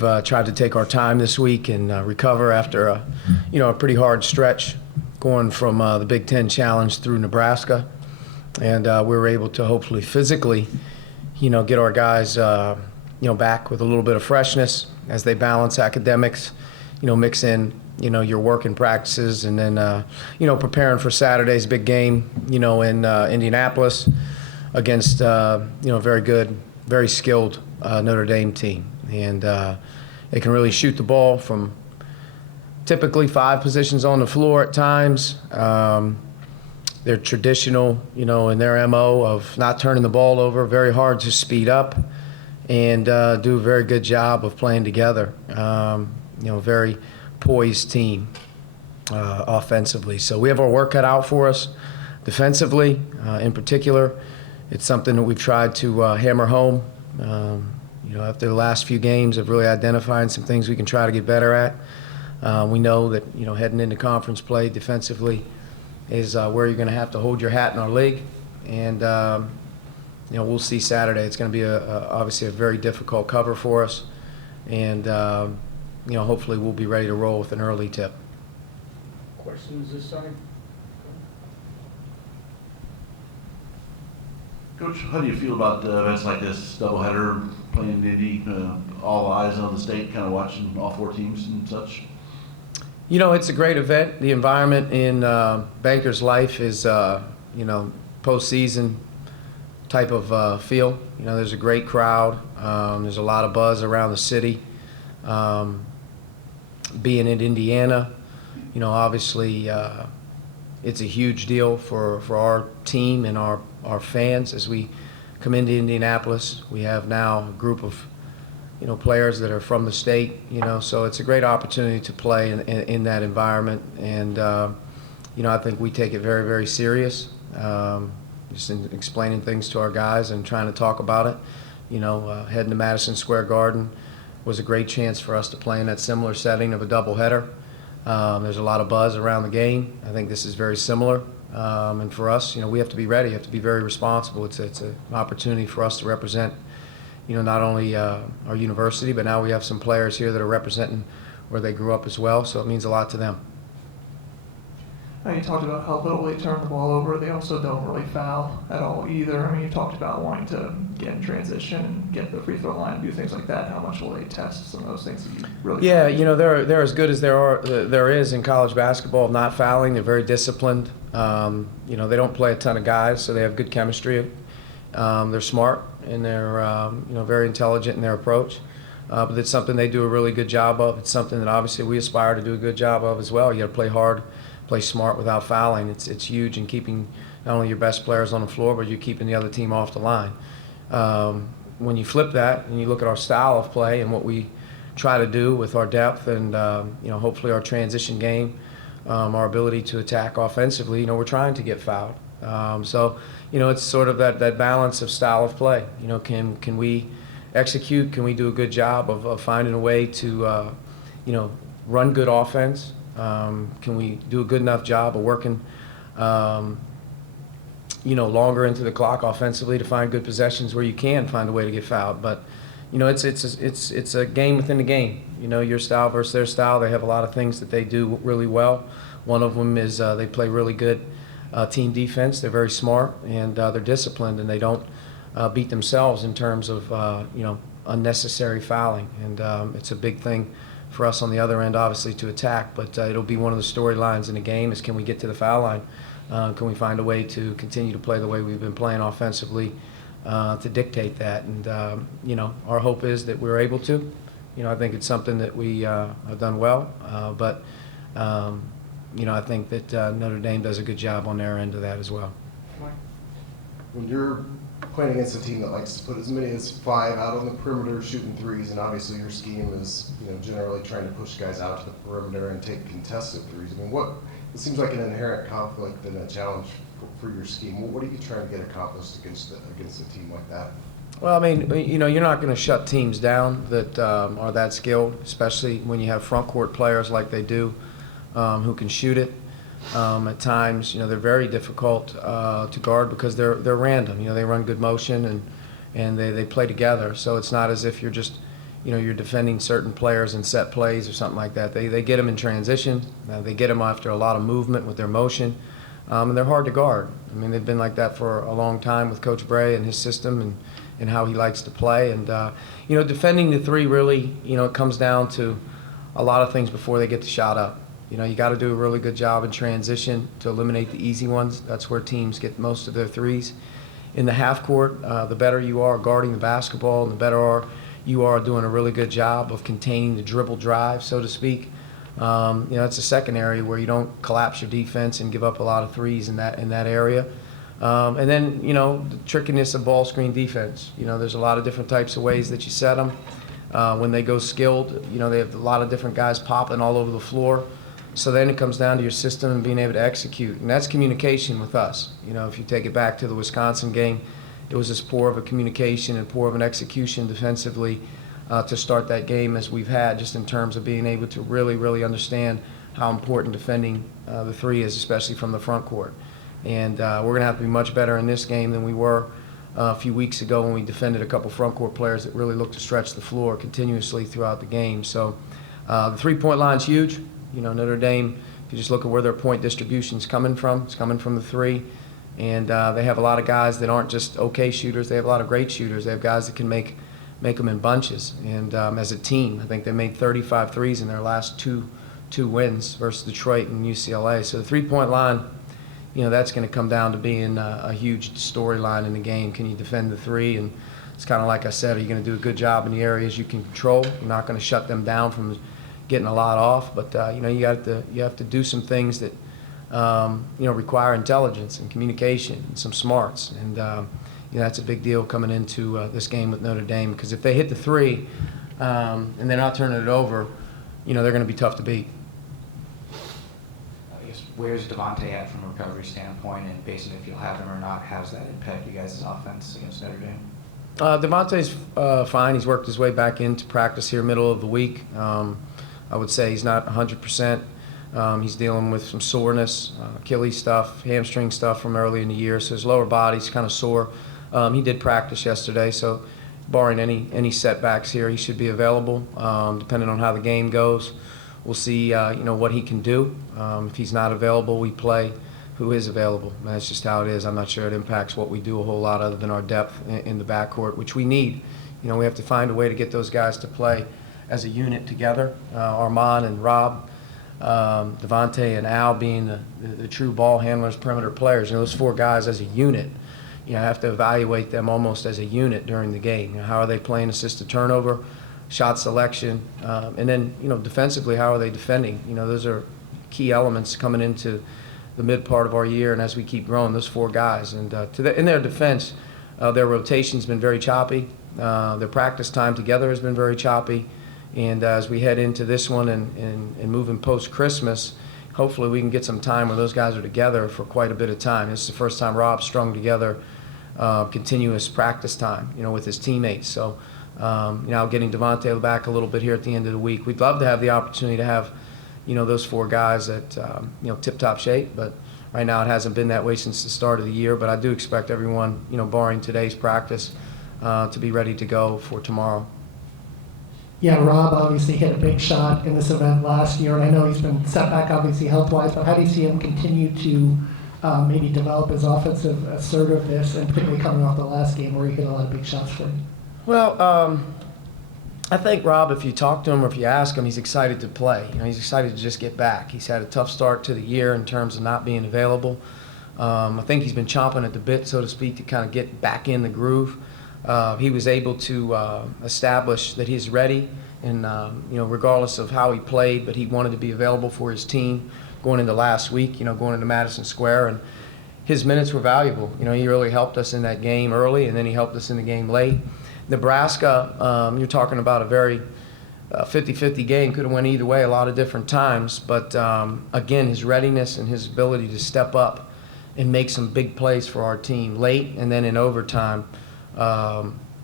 we've tried to take our time this week and recover after a pretty hard stretch going from the Big Ten Challenge through Nebraska. And we were able to hopefully physically, get our guys, back with a little bit of freshness as they balance academics, mix in, your working practices, and then, preparing for Saturday's big game, in Indianapolis against, very good, very skilled Notre Dame team. And they can really shoot the ball from typically 5 positions on the floor at times. They're traditional, in their MO of not turning the ball over, very hard to speed up, and do a very good job of playing together. Very poised team offensively. So we have our work cut out for us defensively in particular. It's something that we've tried to hammer home. After the last few games of really identifying some things we can try to get better at. We know that, heading into conference play defensively is where you're going to have to hold your hat in our league. And, we'll see Saturday. It's going to be obviously a very difficult cover for us. And, hopefully we'll be ready to roll with an early tip. Questions this time? Coach, how do you feel about events like this, doubleheader, playing in Indy, all eyes on the state, kind of watching all 4 teams and such? It's a great event. The environment in Bankers Life is, postseason type of feel. There's a great crowd. There's a lot of buzz around the city. Being in Indiana, obviously it's a huge deal for our team and our fans as we come into Indianapolis. We have now a group of players that are from the state, so it's a great opportunity to play in that environment. And, I think we take it very, very serious, just in explaining things to our guys and trying to talk about it. Heading to Madison Square Garden was a great chance for us to play in that similar setting of a doubleheader. There's a lot of buzz around the game. I think this is very similar. And for us, we have to be ready, have to be very responsible. It's an opportunity for us to represent not only our university, but now we have some players here that are representing where they grew up as well, so it means a lot to them. You talked about how little they turn the ball over. They also don't really foul at all either. You talked about wanting to get in transition and get the free throw line and do things like that. How much will they test some of those things that you really? Yeah, they're as good as there is in college basketball, not fouling. They're very disciplined. They don't play a ton of guys, so they have good chemistry. They're smart and they're very intelligent in their approach. But it's something they do a really good job of. It's something that obviously we aspire to do a good job of as well. You got to play hard, play smart without fouling. It's huge in keeping not only your best players on the floor, but you're keeping the other team off the line. When you flip that and you look at our style of play and what we try to do with our depth and hopefully our transition game, our ability to attack offensively, we're trying to get fouled. So it's sort of that balance of style of play. Can we execute? Can we do a good job of finding a way to run good offense? Can we do a good enough job of working longer into the clock offensively to find good possessions where you can find a way to get fouled? But it's a game within the game. Your style versus their style. They have a lot of things that they do really well. One of them is they play really good team defense. They're very smart and they're disciplined, and they don't beat themselves in terms of unnecessary fouling. And it's a big thing for us on the other end, obviously, to attack. But it'll be one of the storylines in the game is, can we get to the foul line? Can we find a way to continue to play the way we've been playing offensively to dictate that? And our hope is that we're able to. I think it's something that we have done well, but I think that Notre Dame does a good job on their end of that as well. When you're playing against a team that likes to put as many as 5 out on the perimeter shooting threes, and obviously your scheme is generally trying to push guys out to the perimeter and take contested threes. It seems like an inherent conflict and a challenge for your scheme. What are you trying to get accomplished against a team like that? Well, you're not going to shut teams down that are that skilled, especially when you have front court players like they do who can shoot it. At times, they're very difficult to guard because they're random. They run good motion and they play together. So it's not as if you're just you're defending certain players in set plays or something like that. They get them in transition. They get them after a lot of movement with their motion. And they're hard to guard. I mean, they've been like that for a long time with Coach Bray and his system and how he likes to play. And, defending the three really, it comes down to a lot of things before they get the shot up. You got to do a really good job in transition to eliminate the easy ones. That's where teams get most of their threes. In the half court, the better you are guarding the basketball and the better you are doing a really good job of containing the dribble drive, so to speak. It's a second area where you don't collapse your defense and give up a lot of threes in that area. And then, the trickiness of ball screen defense. There's a lot of different types of ways that you set them. When they go skilled, they have a lot of different guys popping all over the floor. So then it comes down to your system and being able to execute. And that's communication with us. If you take it back to the Wisconsin game, it was as poor of a communication and poor of an execution defensively to start that game as we've had, just in terms of being able to really, really understand how important defending the three is, especially from the front court. And we're going to have to be much better in this game than we were a few weeks ago when we defended a couple front court players that really looked to stretch the floor continuously throughout the game. So the three-point line's huge. Notre Dame, if you just look at where their point distribution's coming from, it's coming from the three. And they have a lot of guys that aren't just okay shooters. They have a lot of great shooters. They have guys that can make them in bunches. And as a team, I think they made 35 threes in their last two wins versus Detroit and UCLA. So the three-point line, that's going to come down to being a huge storyline in the game. Can you defend the three? And it's kind of like I said, are you going to do a good job in the areas you can control? You're not going to shut them down from getting a lot off, but you have to do some things that require intelligence and communication and some smarts, and that's a big deal coming into this game with Notre Dame, because if they hit the three and they're not turning it over, they're going to be tough to beat. I guess where's Devontae at from a recovery standpoint, and based on if you'll have him or not, how does that impact you guys' offense against Notre Dame? Devontae's fine. He's worked his way back into practice here middle of the week. I would say he's not 100%. He's dealing with some soreness, Achilles stuff, hamstring stuff from early in the year, so his lower body's kind of sore. He did practice yesterday, so barring any setbacks here, he should be available. Depending on how the game goes, we'll see what he can do. If he's not available, we play who is available. And that's just how it is. I'm not sure it impacts what we do a whole lot other than our depth in the backcourt, which we need. We have to find a way to get those guys to play as a unit together. Armand and Rob, Devontae and Al being the true ball handlers, perimeter players. Those four guys as a unit, have to evaluate them almost as a unit during the game. How are they playing assisted turnover, shot selection, and then defensively, how are they defending? Those are key elements coming into the mid part of our year, and as we keep growing, those four guys. And in their defense, their rotation's been very choppy. Their practice time together has been very choppy. And as we head into this one and moving post-Christmas, hopefully we can get some time where those guys are together for quite a bit of time. This is the first time Rob strung together continuous practice time, with his teammates. So, getting Devontae back a little bit here at the end of the week. We'd love to have the opportunity to have, those four guys at, tip-top shape. But right now it hasn't been that way since the start of the year. But I do expect everyone, barring today's practice, to be ready to go for tomorrow. Yeah, Rob obviously hit a big shot in this event last year, and I know he's been set back obviously health-wise, but how do you see him continue to maybe develop his offensive assertiveness, and particularly coming off the last game where he hit a lot of big shots for him? Well, I think Rob, if you talk to him or if you ask him, he's excited to play. He's excited to just get back. He's had a tough start to the year in terms of not being available. I think he's been chomping at the bit, so to speak, to kind of get back in the groove. He was able to establish that he's ready, and regardless of how he played, but he wanted to be available for his team going into last week. Going into Madison Square, and his minutes were valuable. He really helped us in that game early, and then he helped us in the game late. Nebraska, you're talking about a very 50-50 game. Could have went either way a lot of different times, but again, his readiness and his ability to step up and make some big plays for our team late and then in overtime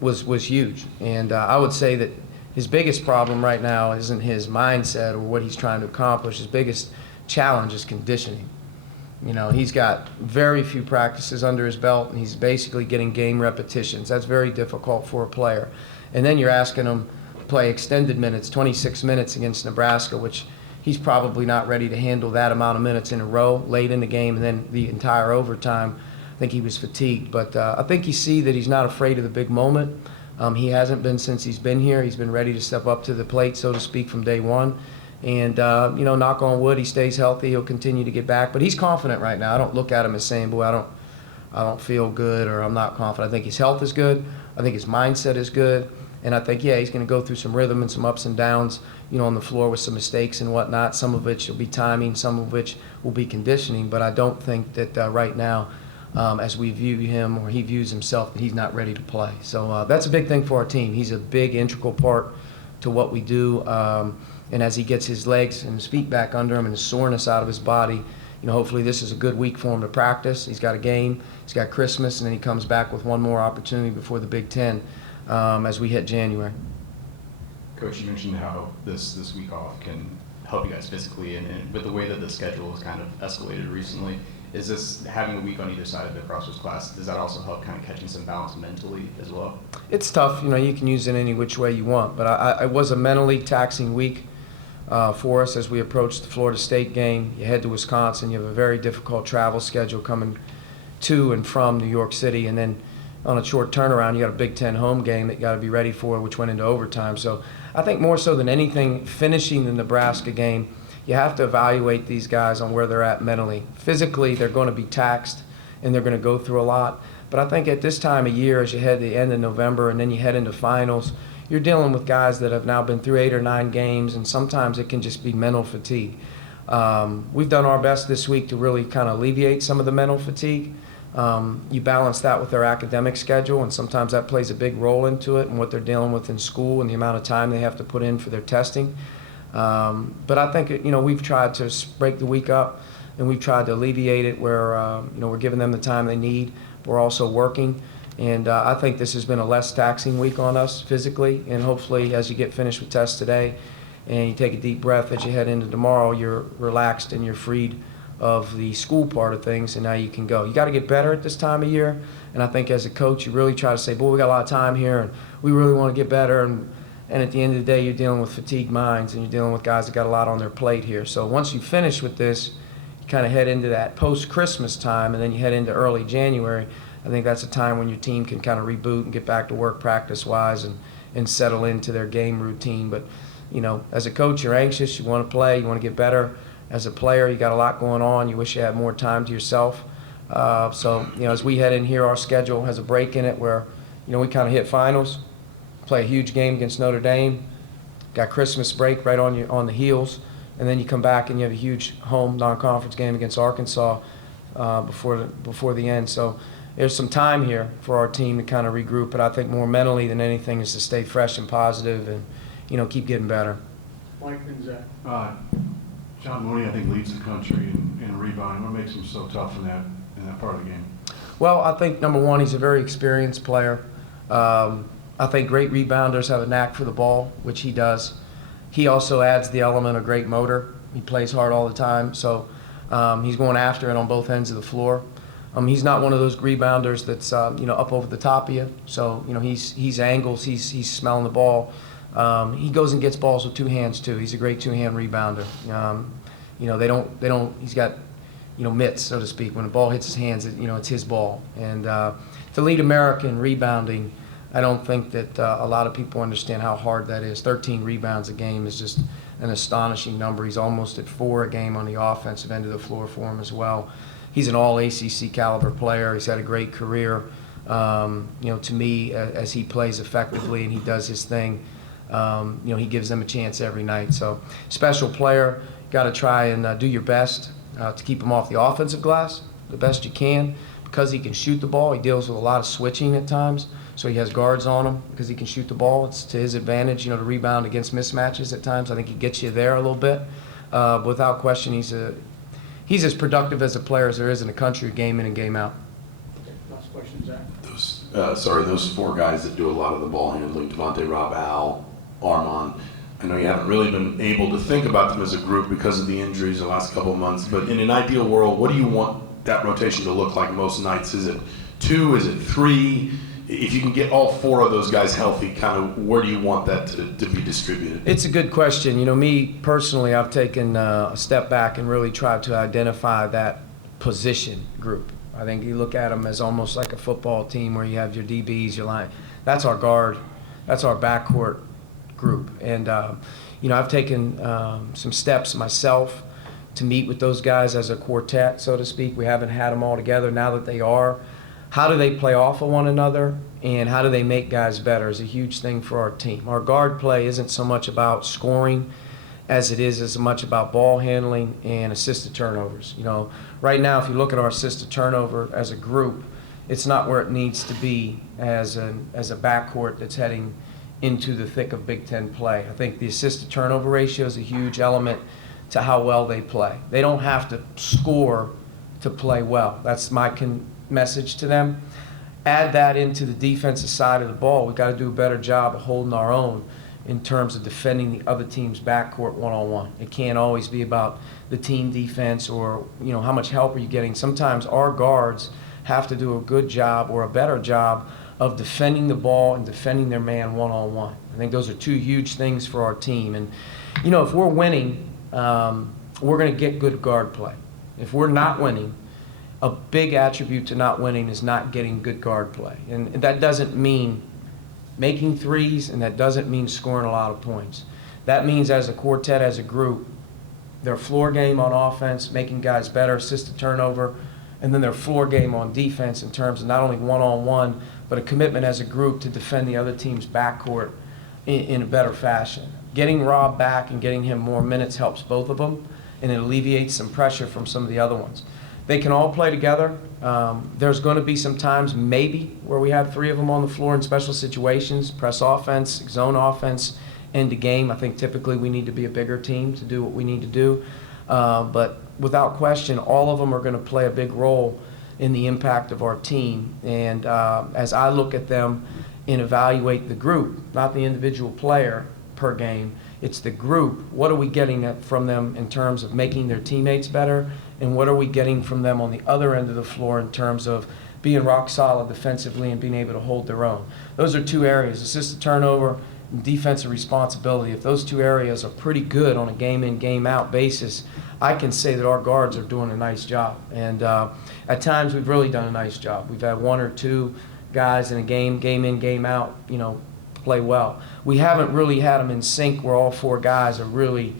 was huge. And I would say that his biggest problem right now isn't his mindset or what he's trying to accomplish. His biggest challenge is conditioning. He's got very few practices under his belt, and he's basically getting game repetitions. That's very difficult for a player. And then you're asking him play extended minutes, 26 minutes against Nebraska, which he's probably not ready to handle that amount of minutes in a row late in the game and then the entire overtime. I think he was fatigued. But I think you see that he's not afraid of the big moment. He hasn't been since he's been here. He's been ready to step up to the plate, so to speak, from day one. And, knock on wood, he stays healthy. He'll continue to get back. But he's confident right now. I don't look at him as saying, boy, I don't feel good or I'm not confident. I think his health is good. I think his mindset is good. And I think, yeah, he's going to go through some rhythm and some ups and downs, on the floor with some mistakes and whatnot, some of which will be timing, some of which will be conditioning. But I don't think that right now, as we view him or he views himself, that he's not ready to play. So that's a big thing for our team. He's a big integral part to what we do. And as he gets his legs and his feet back under him and the soreness out of his body, hopefully this is a good week for him to practice. He's got a game, he's got Christmas, and then he comes back with one more opportunity before the Big Ten as we hit January. Coach, you mentioned how this week off can help you guys physically, and with the way that the schedule has kind of escalated recently, is this having a week on either side of the Crossroads class, does that also help kind of catching some balance mentally as well? It's tough. You can use it any which way you want, but it was a mentally taxing week for us as we approached the Florida State game. You head to Wisconsin, you have a very difficult travel schedule coming to and from New York City, and then on a short turnaround, you got a Big Ten home game that you got to be ready for, which went into overtime. So I think more so than anything, finishing the Nebraska game, you have to evaluate these guys on where they're at mentally. Physically, they're going to be taxed, and they're going to go through a lot. But I think at this time of year, as you head to the end of November and then you head into finals, you're dealing with guys that have now been through 8 or 9 games, and sometimes it can just be mental fatigue. We've done our best this week to really kind of alleviate some of the mental fatigue. You balance that with their academic schedule, and sometimes that plays a big role into it and what they're dealing with in school and the amount of time they have to put in for their testing. But I think, we've tried to break the week up, and we've tried to alleviate it where, we're giving them the time they need. We're also working. And I think this has been a less taxing week on us physically, and hopefully as you get finished with tests today and you take a deep breath as you head into tomorrow, you're relaxed and you're freed of the school part of things, and now you can go. You got to get better at this time of year, and I think as a coach you really try to say, boy, we got a lot of time here and we really want to get better, and at the end of the day you're dealing with fatigued minds and you're dealing with guys that got a lot on their plate here. So once you finish with this, you kind of head into that post-Christmas time, and then you head into early January. I think that's a time when your team can kind of reboot and get back to work practice-wise and settle into their game routine. But, as a coach, you're anxious, you want to play, you want to get better. As a player, you got a lot going on, you wish you had more time to yourself. As we head in here, our schedule has a break in it where, we kind of hit finals, play a huge game against Notre Dame, got Christmas break right on the heels, and then you come back and you have a huge home non-conference game against Arkansas before the end. So there's some time here for our team to kind of regroup, but I think more mentally than anything is to stay fresh and positive and, keep getting better. Mike and Zach. John Mooney, I think, leads the country in rebounding. What makes him so tough in that part of the game? Well, I think, number one, he's a very experienced player. I think great rebounders have a knack for the ball, which he does. He also adds the element of great motor. He plays hard all the time, so he's going after it on both ends of the floor. He's not one of those rebounders that's up over the top of you. So he's angles. He's smelling the ball. He goes and gets balls with 2 hands too. He's a great 2-hand rebounder. He's got mitts, so to speak. When the ball hits his hands, it's his ball. And to lead America in rebounding, I don't think that a lot of people understand how hard that is. 13 rebounds a game is just an astonishing number. He's almost at 4 a game on the offensive end of the floor for him as well. He's an all-ACC caliber player. He's had a great career. To me, as he plays effectively and he does his thing, he gives them a chance every night. So, special player. Got to try and do your best to keep him off the offensive glass the best you can. Because he can shoot the ball, he deals with a lot of switching at times. So he has guards on him because he can shoot the ball. It's to his advantage, to rebound against mismatches at times. I think he gets you there a little bit. But without question, he's as productive as a player as there is in the country, game in and game out. Okay, last question, Zach. Those 4 guys that do a lot of the ball handling, Devontae, Rob, Al, Armand, I know you haven't really been able to think about them as a group because of the injuries the last couple of months, but in an ideal world, what do you want that rotation to look like most nights? Is it 2? Is it 3? if you can get all four of those guys healthy, kind of where do you want that to be distributed? It's a good question. You know, me personally, I've taken a step back and really tried to identify that position group. I think you look at them as almost like a football team where you have your DBs, your line. That's our guard. That's our backcourt group. And, you know, I've taken some steps myself to meet with those guys as a quartet, so to speak. We haven't had them all together. Now that they are, how do they play off of one another, and how do they make guys better is a huge thing for our team. Our guard play isn't so much about scoring as it is as much about ball handling and assisted turnovers. You know, right now, if you look at our assisted turnover as a group, it's not where it needs to be as a backcourt that's heading into the thick of Big Ten play. I think the assisted turnover ratio is a huge element to how well they play. They don't have to score to play well. That's my message to them. Add that into the defensive side of the ball. We've got to do a better job of holding our own in terms of defending the other team's backcourt one-on-one. It can't always be about the team defense or, you know, how much help are you getting. Sometimes our guards have to do a good job or a better job of defending the ball and defending their man one-on-one. I think those are two huge things for our team. And, you know, if we're winning, we're going to get good guard play. If we're not winning, a big attribute to not winning is not getting good guard play. And that doesn't mean making threes, and that doesn't mean scoring a lot of points. That means as a quartet, as a group, their floor game on offense, making guys better, assisted turnover, and then their floor game on defense in terms of not only one-on-one, but a commitment as a group to defend the other team's backcourt in a better fashion. Getting Rob back and getting him more minutes helps both of them, and it alleviates some pressure from some of the other ones. They can all play together. There's going to be some times maybe where we have three of them on the floor in special situations, press offense, zone offense, end the game. I think typically we need to be a bigger team to do what we need to do. But without question, all of them are going to play a big role in the impact of our team. And as I look at them and evaluate the group, not the individual player per game, it's the group. What are we getting from them in terms of making their teammates better? And what are we getting from them on the other end of the floor in terms of being rock solid defensively and being able to hold their own? Those are two areas, assisted turnover and defensive responsibility. If those two areas are pretty good on a game-in, game-out basis, I can say that our guards are doing a nice job. And at times we've really done a nice job. We've had one or two guys in a game-in, game-out, you know, play well. We haven't really had them in sync where all four guys are really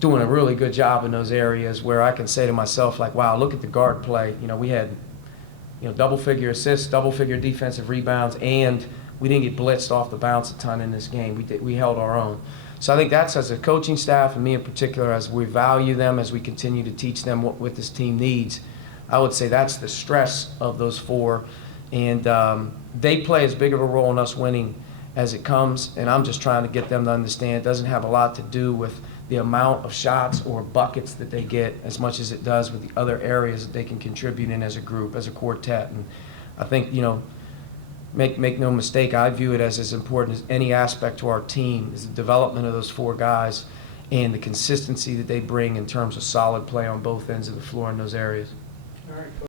doing a really good job in those areas where I can say to myself, like, wow, look at the guard play. You know, we had, you know, double-figure assists, double-figure defensive rebounds, and we didn't get blitzed off the bounce a ton in this game. We held our own. So I think that's, as a coaching staff, and me in particular, as we value them, as we continue to teach them what this team needs, I would say that's the stress of those four. And they play as big of a role in us winning as it comes, and I'm just trying to get them to understand it doesn't have a lot to do with the amount of shots or buckets that they get as much as it does with the other areas that they can contribute in as a group, as a quartet. And I think, you know, make no mistake, I view it as important as any aspect to our team is the development of those four guys and the consistency that they bring in terms of solid play on both ends of the floor in those areas. All right,